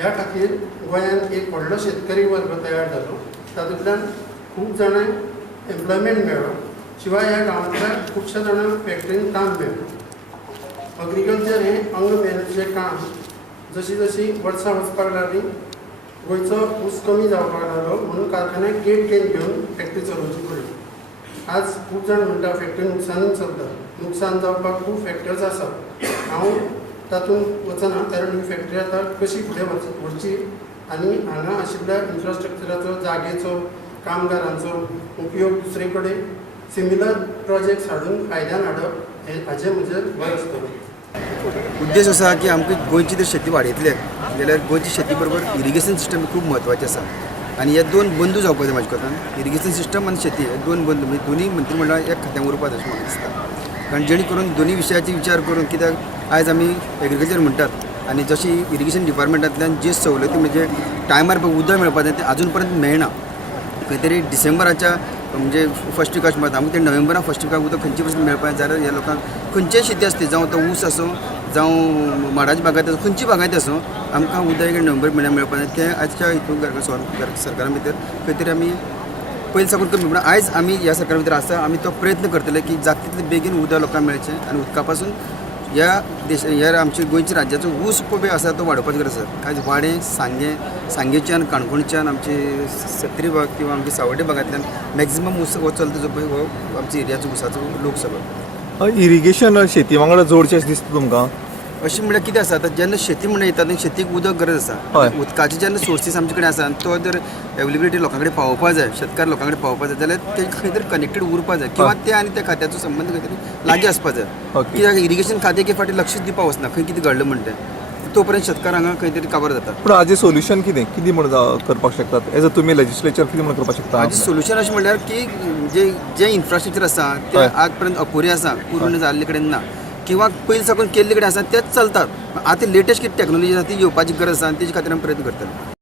ह्या खातीर गोंयांत एक व्हडलो शेतकरी वर्ग तयार जालो, तातूंतल्यान खूब जाणां एम्प्लॉयमेंट मेळ्ळो, शिवाय ह्या गांवांतल्या खुबश्या जाणांक फॅक्टरीन काम मेळ्ळें. एग्रीकल्चर हें अंग मेहनतीचें काम जशी जशी वर्सां वचपाक लागलीं गोंयचो ऊस कमी जावपाक लागलो, म्हणून कारखान्याक गेट घेवन फॅक्टरी चलोवची पडली. आज खूब जाण म्हणटा फॅक्टरी नुकसानीन चलता, नुकसान जावपाक खूब फॅक्टर्स आसा. हांव तातूंत वचना, कारण ही फॅक्टरी आतां कशी फुडें व्हरची आनी हांगा आशिल्ल्या इन्फ्रास्ट्रक्चराचो, जागेचो, कामगारांचो उपयोग दुसरे कडेन सिमिलर प्रोजेक्ट्स हाडून फायद्यान हाडप हाजें म्हजें भर आसतलो. उद्देश असा की आमकां गोंयची जर शेती वाडयतले जाल्यार गोंयची शेती बरोबर इरिगेशन सिस्टम खूब म्हत्वाचें आसा. आनी हे दोन बंदू जावपाक जाय म्हाज्या कोतान. इरिगेशन सिस्टम आनी शेती हे दोन बंदू, म्हणजे दोनी मंत्रिमंडळान एक खात्यान उरपाक अशें म्हाका दिसता. कारण जेणे करून दोनी विशयाची विचार करून, कित्याक आयज आमी एग्रीकल्चर म्हणटात आनी जशी इरिगेशन डिपार्टमेंटांतल्यान जी सवलती म्हणजे टायमार उदक मेळपाक जाय तें आजून पर्यंत मेळना. खंय तरी डिसेंबराच्या म्हणजे फर्स्ट विकाक म्हणटा आमकां ते नोव्हेंबरा फर्स्ट विकाक उदक खंयचे पर्यंत मेळपाक जाल्यार ह्या लोकांक खंयचेय शेती आसता, जावं तो ऊस आसूं जावं माडाची बागायती आसूं, खंयची बागायती आसूं, आमकां उदक एक नोव्हेंबर म्हयन्याक मेळपाक जाय. तें आजच्या हितून सरकारा भितर खंय तरी आमी पयलीं साकून कमी म्हणून आयज आमी ह्या सरकारा भितर आसा, आमी तो प्रयत्न करतले की जाता तितले बेगीन उदक लोकांक मेळचें आनी उदका पासून ह्या आमच्या गोंयच्या राज्याचो ऊस पळय आसा तो वाडोवपाची गरज आसा. आयज वाडे सांगेच्यान काणकोणच्यान आमचे सत्तरी भाग किंवा आमच्या सावड्डे भागांतल्यान मॅक्झिमम ऊस हो चलता जो पळय हो आमच्या एरियाचो ऊसाचो लोक सगळो. इरिगेशन शेती वांगडा जोडचें अशें दिसता तुमकां? अशें म्हणल्यार कितें आसा, आतां जेन्ना शेती म्हणून येता तेन्ना शेतीक उदक गरज आसा. उदकाचे जेन्ना सोर्सीस आमचे कडेन आसा तो जर एवेलेबिलिटी लोकां कडेन पावोवपाक जाय, शेतकार लोकां कडेन पावोवपाक जाय जाल्यार ते खंय तरी कनेक्टेड उरपाक जाय, किंवा ते आनी त्या खात्याचो संबंद खंय तरी लागीं आसपाक जाय. कित्याक इरिगेशन खातें एक फावटी लक्षच दिवपाक वचना खंय कितें घडलें म्हणटा तो पर्यंत शेतकार हांगा खंय तरी काबार जाता. पूण हाजें सोल्युशन कितें म्हणून करपाक शकतात? एज अ तुमी लेजिस्लेचर कितें म्हणून करपाक शकता? हाजें सोल्युशन अशें म्हणल्यार की जे इन्फ्रास्ट्रक्चर आसा ते आज पर्यंत अपुरे आसा, पूर्ण जाल्ले कडेन ना, किंवा पयलीं साकून केल्ले कडेन आसा तेच चलतात. आतां लेटेस्ट कितें टॅक्नॉलॉजी आसा ती येवपाची गरज आसा आनी तेजे खातीर आमी प्रयत्न करतले.